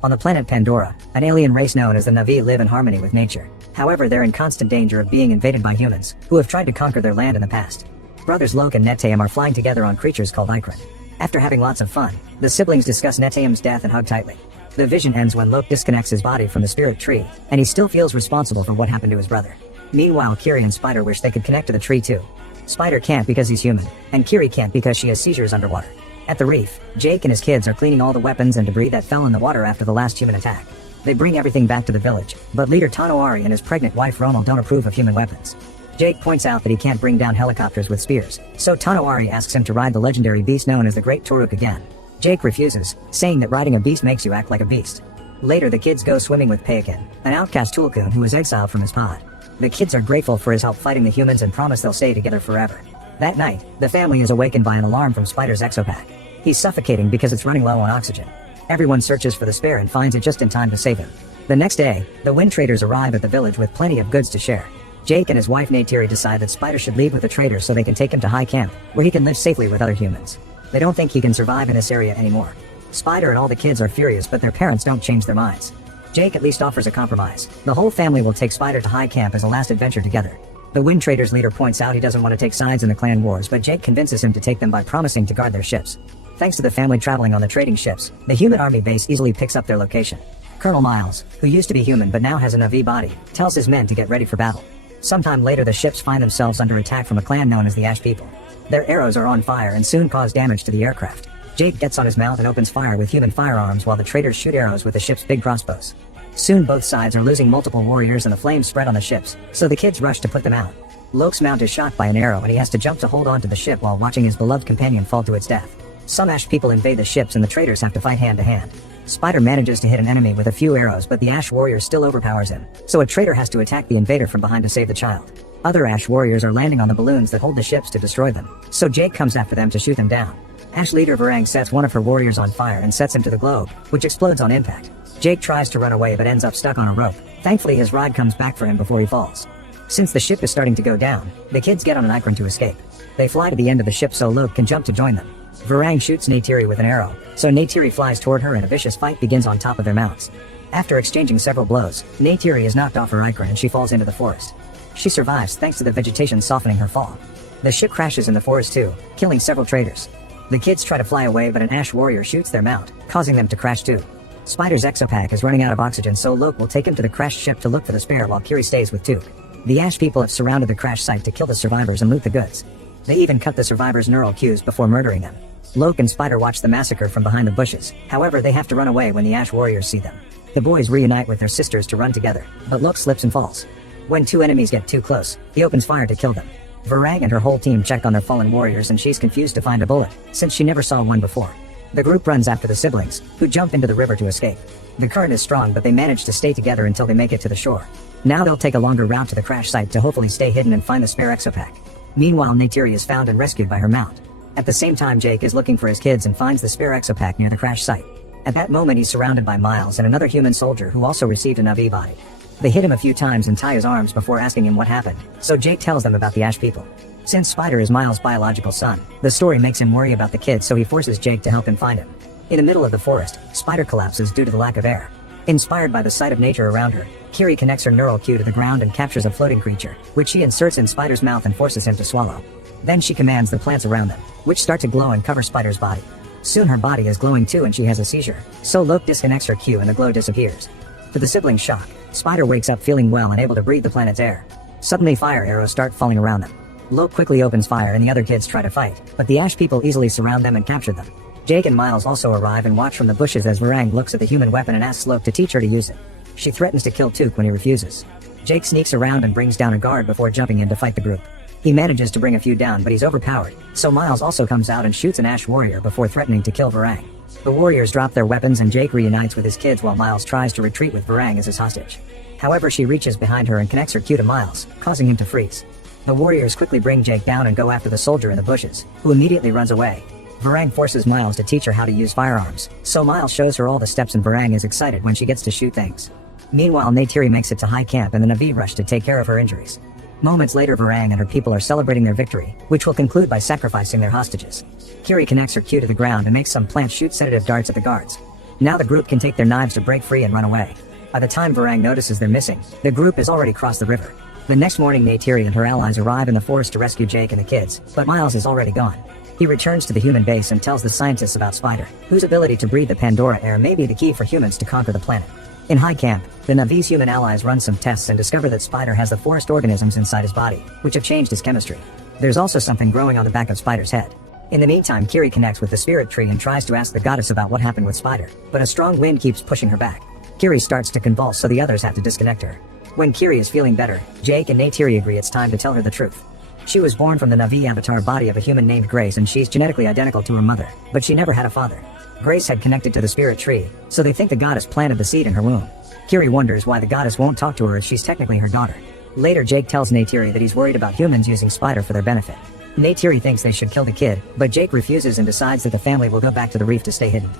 On the planet Pandora, an alien race known as the Na'vi live in harmony with nature. However, they're in constant danger of being invaded by humans, who have tried to conquer their land in the past. Brothers Loke and Netayam are flying together on creatures called Ikran. After having lots of fun, the siblings discuss Netayam's death and hug tightly. The vision ends when Loke disconnects his body from the spirit tree, and he still feels responsible for what happened to his brother. Meanwhile, Kiri and Spider wish they could connect to the tree too. Spider can't because he's human, and Kiri can't because she has seizures underwater. At the reef, Jake and his kids are cleaning all the weapons and debris that fell in the water after the last human attack. They bring everything back to the village, but leader Tanawari and his pregnant wife Ronald don't approve of human weapons. Jake points out that he can't bring down helicopters with spears, so Tanawari asks him to ride the legendary beast known as the Great Toruk again. Jake refuses, saying that riding a beast makes you act like a beast. Later the kids go swimming with Awaken, an outcast Tulkun who was exiled from his pod. The kids are grateful for his help fighting the humans and promise they'll stay together forever. That night, the family is awakened by an alarm from Spider's exopack. He's suffocating because it's running low on oxygen. Everyone searches for the spare and finds it just in time to save him. The next day, the wind traders arrive at the village with plenty of goods to share. Jake and his wife Neytiri decide that Spider should leave with the traders so they can take him to high camp, where he can live safely with other humans. They don't think he can survive in this area anymore. Spider and all the kids are furious, but their parents don't change their minds. Jake at least offers a compromise. The whole family will take Spider to high camp as a last adventure together. The Wind Traders leader points out he doesn't want to take sides in the clan wars, but Jake convinces him to take them by promising to guard their ships. Thanks to the family traveling on the trading ships, the human army base easily picks up their location. Colonel Miles, who used to be human but now has a Na'vi body, tells his men to get ready for battle. Sometime later the ships find themselves under attack from a clan known as the Ash People. Their arrows are on fire and soon cause damage to the aircraft. Jake gets on his mount and opens fire with human firearms while the traders shoot arrows with the ship's big crossbows. Soon both sides are losing multiple warriors and the flames spread on the ships, so the kids rush to put them out. Loke's mount is shot by an arrow and he has to jump to hold on to the ship while watching his beloved companion fall to its death. Some Ash People invade the ships and the traders have to fight hand to hand. Spider manages to hit an enemy with a few arrows, but the Ash warrior still overpowers him, so a trader has to attack the invader from behind to save the child. Other Ash warriors are landing on the balloons that hold the ships to destroy them, so Jake comes after them to shoot them down. Ash leader Varang sets one of her warriors on fire and sets him to the globe, which explodes on impact. Jake tries to run away but ends up stuck on a rope. Thankfully his ride comes back for him before he falls. Since the ship is starting to go down, the kids get on an Ikran to escape. They fly to the end of the ship so Loke can jump to join them. Varang shoots Neytiri with an arrow, so Neytiri flies toward her and a vicious fight begins on top of their mounts. After exchanging several blows, Neytiri is knocked off her Ikran and she falls into the forest. She survives thanks to the vegetation softening her fall. The ship crashes in the forest too, killing several traders. The kids try to fly away but an Ash warrior shoots their mount, causing them to crash too. Spider's exopack is running out of oxygen, so Loke will take him to the crashed ship to look for the spare while Kiri stays with Took. The Ash People have surrounded the crash site to kill the survivors and loot the goods. They even cut the survivors' neural cues before murdering them. Loke and Spider watch the massacre from behind the bushes, however they have to run away when the Ash warriors see them. The boys reunite with their sisters to run together, but Loke slips and falls. When two enemies get too close, he opens fire to kill them. Varang and her whole team check on their fallen warriors and she's confused to find a bullet, since she never saw one before. The group runs after the siblings, who jump into the river to escape. The current is strong but they manage to stay together until they make it to the shore. Now they'll take a longer route to the crash site to hopefully stay hidden and find the spare exopack. Meanwhile Neytiri is found and rescued by her mount. At the same time Jake is looking for his kids and finds the spare exopack near the crash site. At that moment he's surrounded by Miles and another human soldier who also received a Na'vi body. They hit him a few times and tie his arms before asking him what happened, so Jake tells them about the Ash People. Since Spider is Miles' biological son, the story makes him worry about the kids, so he forces Jake to help him find him. In the middle of the forest, Spider collapses due to the lack of air. Inspired by the sight of nature around her, Kiri connects her neural cue to the ground and captures a floating creature, which she inserts in Spider's mouth and forces him to swallow. Then she commands the plants around them, which start to glow and cover Spider's body. Soon her body is glowing too and she has a seizure, so Loke disconnects her cue and the glow disappears. To the siblings' shock, Spider wakes up feeling well and able to breathe the planet's air. Suddenly fire arrows start falling around them. Loke quickly opens fire and the other kids try to fight, but the Ash People easily surround them and capture them. Jake and Miles also arrive and watch from the bushes as Varang looks at the human weapon and asks Loke to teach her to use it. She threatens to kill Took when he refuses. Jake sneaks around and brings down a guard before jumping in to fight the group. He manages to bring a few down but he's overpowered, so Miles also comes out and shoots an Ash warrior before threatening to kill Varang. The warriors drop their weapons and Jake reunites with his kids while Miles tries to retreat with Varang as his hostage. However she reaches behind her and connects her cue to Miles, causing him to freeze. The warriors quickly bring Jake down and go after the soldier in the bushes, who immediately runs away. Varang forces Miles to teach her how to use firearms, so Miles shows her all the steps and Varang is excited when she gets to shoot things. Meanwhile Neytiri makes it to high camp and the Na'vi rush to take care of her injuries. Moments later Varang and her people are celebrating their victory, which will conclude by sacrificing their hostages. Kiri connects her cue to the ground and makes some plants shoot sedative darts at the guards. Now the group can take their knives to break free and run away. By the time Varang notices they're missing, the group has already crossed the river. The next morning Neytiri and her allies arrive in the forest to rescue Jake and the kids, but Miles is already gone. He returns to the human base and tells the scientists about Spider, whose ability to breathe the Pandora air may be the key for humans to conquer the planet. In High Camp, the Navi's human allies run some tests and discover that Spider has the forest organisms inside his body, which have changed his chemistry. There's also something growing on the back of Spider's head. In the meantime, Kiri connects with the spirit tree and tries to ask the goddess about what happened with Spider, but a strong wind keeps pushing her back. Kiri starts to convulse, so the others have to disconnect her. When Kiri is feeling better, Jake and Neytiri agree it's time to tell her the truth. She was born from the Navi avatar body of a human named Grace, and she's genetically identical to her mother, but she never had a father. Grace had connected to the spirit tree, so they think the goddess planted the seed in her womb. Kiri wonders why the goddess won't talk to her as she's technically her daughter. Later, Jake tells Neytiri that he's worried about humans using Spider for their benefit. Neytiri thinks they should kill the kid, but Jake refuses and decides that the family will go back to the reef to stay hidden.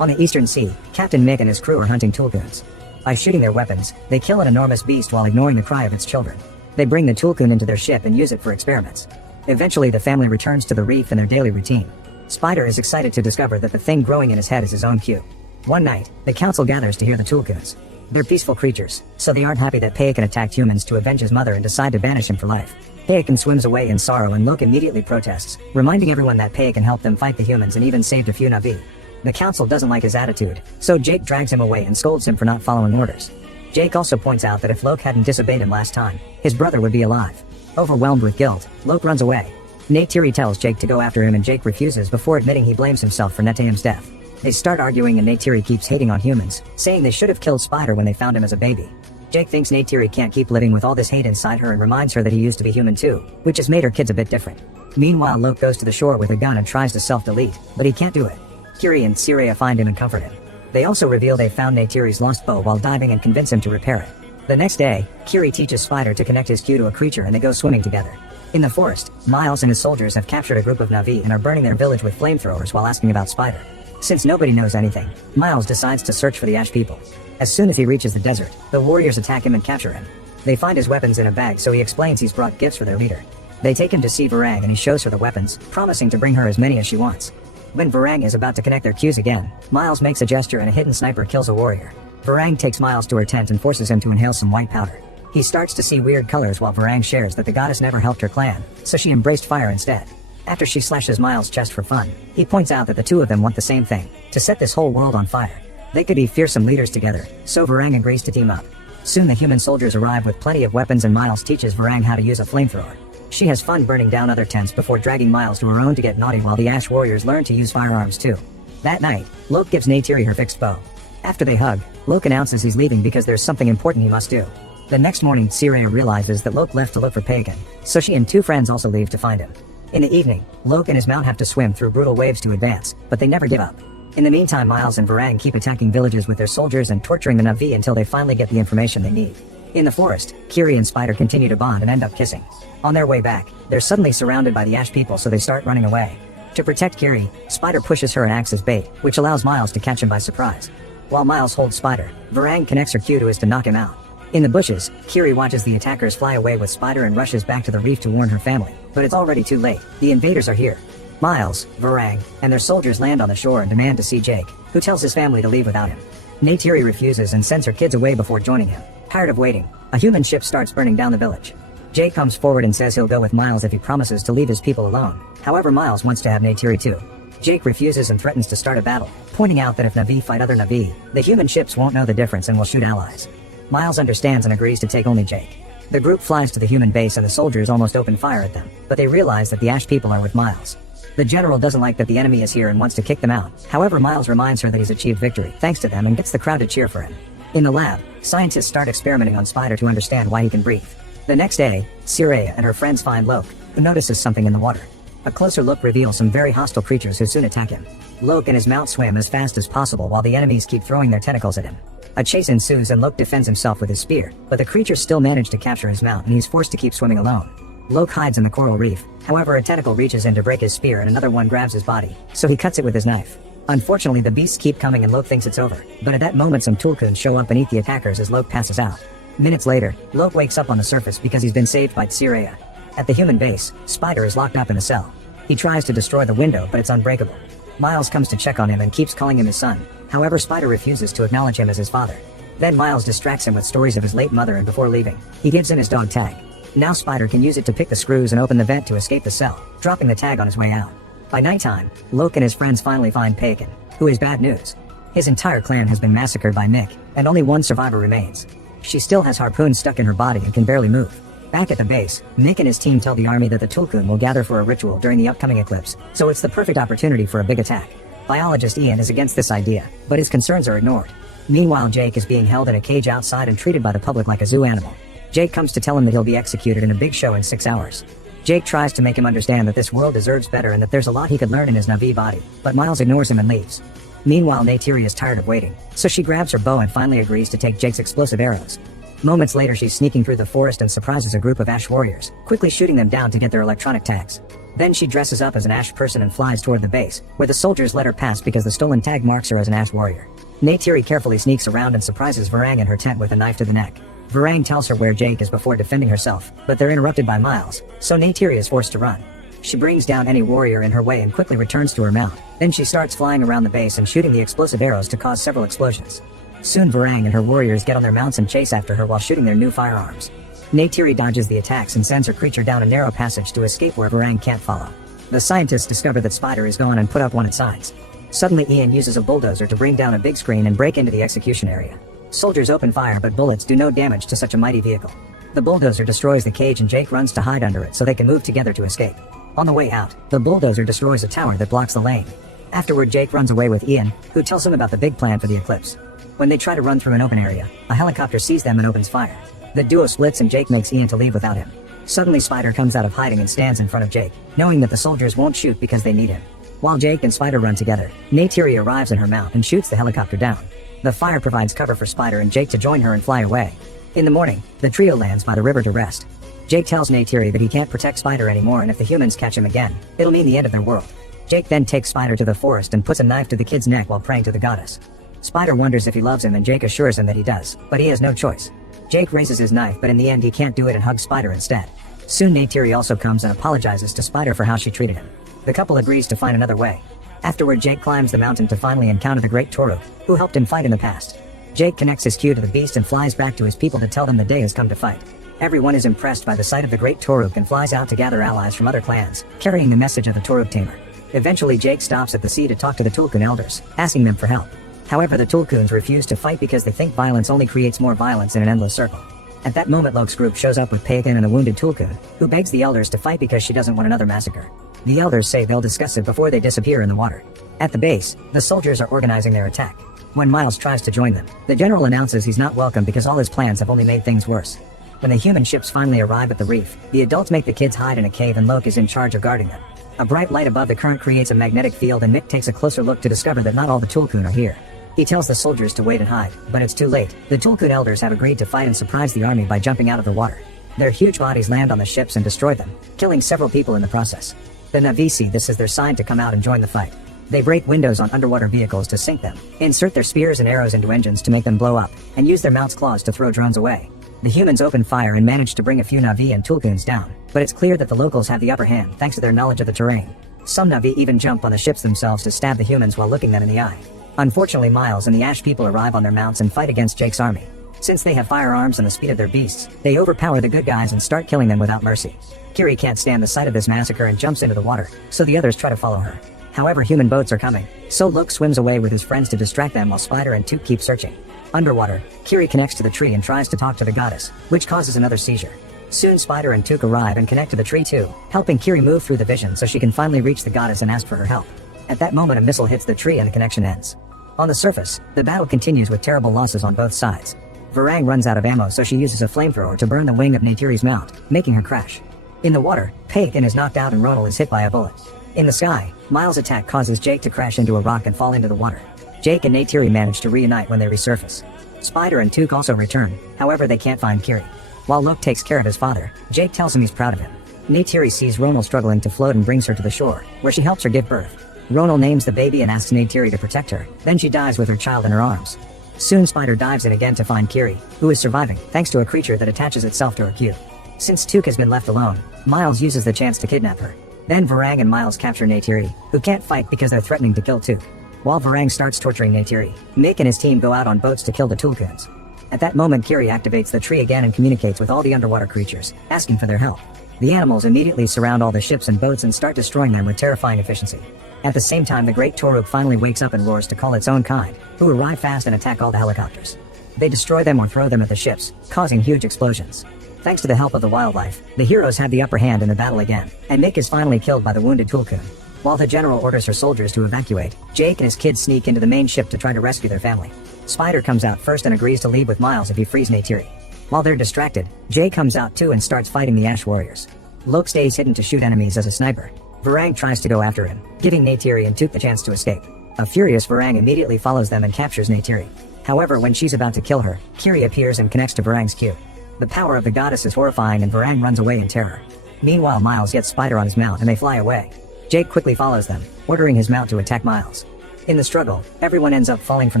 On the eastern sea, Captain Mick and his crew are hunting tulkuns. By shooting their weapons, they kill an enormous beast while ignoring the cry of its children. They bring the tulkun into their ship and use it for experiments. Eventually, the family returns to the reef and their daily routine. Spider is excited to discover that the thing growing in his head is his own cube. One night, the council gathers to hear the tulkuns. They're peaceful creatures, so they aren't happy that Payakan attacked humans to avenge his mother and decide to banish him for life. Payakan swims away in sorrow and Lok immediately protests, reminding everyone that Payakan helped them fight the humans and even saved a few Navi. The council doesn't like his attitude, so Jake drags him away and scolds him for not following orders. Jake also points out that if Lok hadn't disobeyed him last time, his brother would be alive. Overwhelmed with guilt, Lok runs away. Neytiri tells Jake to go after him and Jake refuses before admitting he blames himself for Netayam's death. They start arguing and Neytiri keeps hating on humans, saying they should have killed Spider when they found him as a baby. Jake thinks Neytiri can't keep living with all this hate inside her and reminds her that he used to be human too, which has made her kids a bit different. Meanwhile, Lok goes to the shore with a gun and tries to self-delete, but he can't do it. Kiri and Siraya find him and comfort him. They also reveal they found Neytiri's lost bow while diving and convince him to repair it. The next day, Kiri teaches Spider to connect his cue to a creature and they go swimming together. In the forest, Miles and his soldiers have captured a group of Navi and are burning their village with flamethrowers while asking about Spider. Since nobody knows anything, Miles decides to search for the Ash people. As soon as he reaches the desert, the warriors attack him and capture him. They find his weapons in a bag, so he explains he's brought gifts for their leader. They take him to see Varang and he shows her the weapons, promising to bring her as many as she wants. When Varang is about to connect their cues again, Miles makes a gesture and a hidden sniper kills a warrior. Varang takes Miles to her tent and forces him to inhale some white powder. He starts to see weird colors while Varang shares that the goddess never helped her clan, so she embraced fire instead. After she slashes Miles' chest for fun, he points out that the two of them want the same thing, to set this whole world on fire. They could be fearsome leaders together, so Varang agrees to team up. Soon the human soldiers arrive with plenty of weapons and Miles teaches Varang how to use a flamethrower. She has fun burning down other tents before dragging Miles to her own to get naughty while the Ash warriors learn to use firearms too. That night, Lok gives Neytiri her fixed bow. After they hug, Lok announces he's leaving because there's something important he must do. The next morning, Siraya realizes that Lok left to look for Pagan, so she and two friends also leave to find him. In the evening, Lok and his mount have to swim through brutal waves to advance, but they never give up. In the meantime, Miles and Varang keep attacking villages with their soldiers and torturing the Navi until they finally get the information they need. In the forest, Kiri and Spider continue to bond and end up kissing. On their way back, they're suddenly surrounded by the Ash people, so they start running away. To protect Kiri, Spider pushes her and acts as bait, which allows Miles to catch him by surprise. While Miles holds Spider, Varang connects her cue to his to knock him out. In the bushes, Kiri watches the attackers fly away with Spider and rushes back to the reef to warn her family, but it's already too late. The invaders are here. Miles, Varang, and their soldiers land on the shore and demand to see Jake, who tells his family to leave without him. Neytiri refuses and sends her kids away before joining him. Tired of waiting, a human ship starts burning down the village. Jake comes forward and says he'll go with Miles if he promises to leave his people alone. However, Miles wants to have Neytiri too. Jake refuses and threatens to start a battle, pointing out that if Navi fight other Navi, the human ships won't know the difference and will shoot allies. Miles understands and agrees to take only Jake. The group flies to the human base and the soldiers almost open fire at them, but they realize that the Ash people are with Miles. The general doesn't like that the enemy is here and wants to kick them out. However, Miles reminds her that he's achieved victory thanks to them and gets the crowd to cheer for him. In the lab, scientists start experimenting on Spider to understand why he can breathe. The next day, Siraya and her friends find Lok, who notices something in the water. A closer look reveals some very hostile creatures who soon attack him. Lok and his mount swim as fast as possible while the enemies keep throwing their tentacles at him. A chase ensues and Lok defends himself with his spear, but the creatures still manage to capture his mount and he's forced to keep swimming alone. Lok hides in the coral reef, however a tentacle reaches in to break his spear and another one grabs his body, so he cuts it with his knife. Unfortunately, the beasts keep coming and Lok thinks it's over, but at that moment some tulkuns show up beneath the attackers as Lok passes out. Minutes later, Lok wakes up on the surface because he's been saved by Siraya. At the human base, Spider is locked up in a cell. He tries to destroy the window, but it's unbreakable. Miles comes to check on him and keeps calling him his son. However, Spider refuses to acknowledge him as his father. Then Miles distracts him with stories of his late mother, and before leaving, he gives him his dog tag. Now Spider can use it to pick the screws and open the vent to escape the cell, dropping the tag on his way out. By nighttime, Loke and his friends finally find Awaken, who is bad news. His entire clan has been massacred by Mick, and only one survivor remains. She still has harpoons stuck in her body and can barely move. Back at the base, Mick and his team tell the army that the Tulkun will gather for a ritual during the upcoming eclipse, so it's the perfect opportunity for a big attack. Biologist Ian is against this idea, but his concerns are ignored. Meanwhile, Jake is being held in a cage outside and treated by the public like a zoo animal. Jake comes to tell him that he'll be executed in a big show in 6 hours. Jake tries to make him understand that this world deserves better and that there's a lot he could learn in his Na'vi body, but Miles ignores him and leaves. Meanwhile, Neytiri is tired of waiting, so she grabs her bow and finally agrees to take Jake's explosive arrows. Moments later, she's sneaking through the forest and surprises a group of Ash warriors, quickly shooting them down to get their electronic tags. Then she dresses up as an Ash person and flies toward the base, where the soldiers let her pass because the stolen tag marks her as an Ash warrior. Neytiri carefully sneaks around and surprises Varang in her tent with a knife to the neck. Varang tells her where Jake is before defending herself, but they're interrupted by Miles, so Neytiri is forced to run. She brings down any warrior in her way and quickly returns to her mount. Then she starts flying around the base and shooting the explosive arrows to cause several explosions. Soon Varang and her warriors get on their mounts and chase after her while shooting their new firearms. Neytiri dodges the attacks and sends her creature down a narrow passage to escape where Varang can't follow. The scientists discover that Spider is gone and put up one at sides. Suddenly Ian uses a bulldozer to bring down a big screen and break into the execution area. Soldiers open fire, but bullets do no damage to such a mighty vehicle. The bulldozer destroys the cage and Jake runs to hide under it so they can move together to escape. On the way out, the bulldozer destroys a tower that blocks the lane. Afterward, Jake runs away with Ian, who tells him about the big plan for the eclipse. When they try to run through an open area, a helicopter sees them and opens fire. The duo splits and Jake makes Ian to leave without him. Suddenly Spider comes out of hiding and stands in front of Jake, knowing that the soldiers won't shoot because they need him. While Jake and Spider run together, Neytiri arrives in her mount and shoots the helicopter down. The fire provides cover for Spider and Jake to join her and fly away. In the morning, the trio lands by the river to rest. Jake tells Neytiri that he can't protect Spider anymore, and if the humans catch him again, it'll mean the end of their world. Jake then takes Spider to the forest and puts a knife to the kid's neck while praying to the goddess. Spider wonders if he loves him and Jake assures him that he does, but he has no choice. Jake raises his knife, but in the end he can't do it and hugs Spider instead. Soon Neytiri also comes and apologizes to Spider for how she treated him. The couple agrees to find another way. Afterward, Jake climbs the mountain to finally encounter the great Toruk, who helped him fight in the past. Jake connects his cue to the beast and flies back to his people to tell them the day has come to fight. Everyone is impressed by the sight of the great Toruk and flies out to gather allies from other clans, carrying the message of the Toruk tamer. Eventually, Jake stops at the sea to talk to the Tulkun elders, asking them for help. However, the Tulkuns refuse to fight because they think violence only creates more violence in an endless circle. At that moment, Loke's group shows up with Awaken and a wounded Tulkun, who begs the elders to fight because she doesn't want another massacre. The elders say they'll discuss it before they disappear in the water. At the base, the soldiers are organizing their attack. When Miles tries to join them, the general announces he's not welcome because all his plans have only made things worse. When the human ships finally arrive at the reef, the adults make the kids hide in a cave and Loke is in charge of guarding them. A bright light above the current creates a magnetic field and Mick takes a closer look to discover that not all the Tulkun are here. He tells the soldiers to wait and hide, but it's too late. The Tulkun elders have agreed to fight and surprise the army by jumping out of the water. Their huge bodies land on the ships and destroy them, killing several people in the process. The Na'vi see this as their sign to come out and join the fight. They break windows on underwater vehicles to sink them, insert their spears and arrows into engines to make them blow up, and use their mounts' claws to throw drones away. The humans open fire and manage to bring a few Na'vi and Tulkuns down, but it's clear that the locals have the upper hand thanks to their knowledge of the terrain. Some Na'vi even jump on the ships themselves to stab the humans while looking them in the eye. Unfortunately, Miles and the Ash people arrive on their mounts and fight against Jake's army. Since they have firearms and the speed of their beasts, they overpower the good guys and start killing them without mercy. Kiri can't stand the sight of this massacre and jumps into the water, so the others try to follow her. However, human boats are coming, so Loke swims away with his friends to distract them while Spider and Took keep searching. Underwater, Kiri connects to the tree and tries to talk to the goddess, which causes another seizure. Soon Spider and Took arrive and connect to the tree too, helping Kiri move through the vision so she can finally reach the goddess and ask for her help. At that moment, a missile hits the tree and the connection ends. On the surface, the battle continues with terrible losses on both sides. Varang runs out of ammo, so she uses a flamethrower to burn the wing of Neytiri's mount, making her crash. In the water, Awaken is knocked out and Ronal is hit by a bullet. In the sky, Miles' attack causes Jake to crash into a rock and fall into the water. Jake and Neytiri manage to reunite when they resurface. Spider and Took also return, however they can't find Kiri. While Loke takes care of his father, Jake tells him he's proud of him. Neytiri sees Ronal struggling to float and brings her to the shore, where she helps her give birth. Ronal names the baby and asks Neytiri to protect her, then she dies with her child in her arms. Soon Spider dives in again to find Kiri, who is surviving, thanks to a creature that attaches itself to her cue. Since Took has been left alone, Miles uses the chance to kidnap her. Then Varang and Miles capture Neytiri, who can't fight because they're threatening to kill Took. While Varang starts torturing Neytiri, Mick and his team go out on boats to kill the Tulkuns. At that moment Kiri activates the tree again and communicates with all the underwater creatures, asking for their help. The animals immediately surround all the ships and boats and start destroying them with terrifying efficiency. At the same time the Great Toruk finally wakes up and roars to call its own kind, who arrive fast and attack all the helicopters. They destroy them or throw them at the ships, causing huge explosions. Thanks to the help of the wildlife, the heroes have the upper hand in the battle again, and Mick is finally killed by the wounded Tulkun. While the general orders her soldiers to evacuate, Jake and his kids sneak into the main ship to try to rescue their family. Spider comes out first and agrees to leave with Miles if he frees Neytiri. While they're distracted, Jay comes out too and starts fighting the Ash Warriors. Luke stays hidden to shoot enemies as a sniper. Varang tries to go after him, giving Neytiri and Took the chance to escape. A furious Varang immediately follows them and captures Neytiri. However, when she's about to kill her, Kiri appears and connects to Varang's Q. The power of the goddess is horrifying and Varang runs away in terror. Meanwhile Miles gets Spider on his mount and they fly away. Jake quickly follows them, ordering his mount to attack Miles. In the struggle, everyone ends up falling from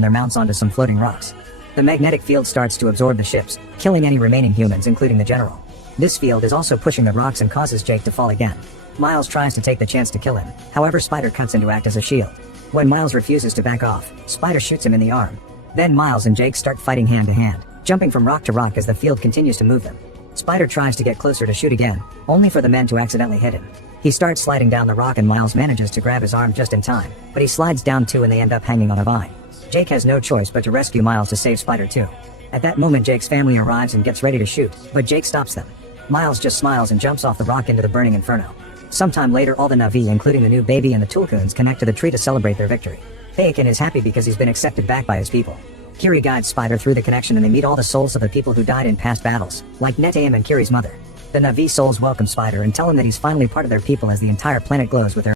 their mounts onto some floating rocks. The magnetic field starts to absorb the ships, killing any remaining humans including the general. This field is also pushing the rocks and causes Jake to fall again. Miles tries to take the chance to kill him, however Spider cuts in to act as a shield. When Miles refuses to back off, Spider shoots him in the arm. Then Miles and Jake start fighting hand to hand, jumping from rock to rock as the field continues to move them. Spider tries to get closer to shoot again, only for the men to accidentally hit him. He starts sliding down the rock and Miles manages to grab his arm just in time, but he slides down too and they end up hanging on a vine. Jake has no choice but to rescue Miles to save Spider too. At that moment Jake's family arrives and gets ready to shoot, but Jake stops them. Miles just smiles and jumps off the rock into the burning inferno. Sometime later all the Na'vi including the new baby and the Tulkuns connect to the tree to celebrate their victory. Awaken is happy because he's been accepted back by his people. Kiri guides Spider through the connection and they meet all the souls of the people who died in past battles, like Netayam and Kiri's mother. The Na'vi souls welcome Spider and tell him that he's finally part of their people as the entire planet glows with their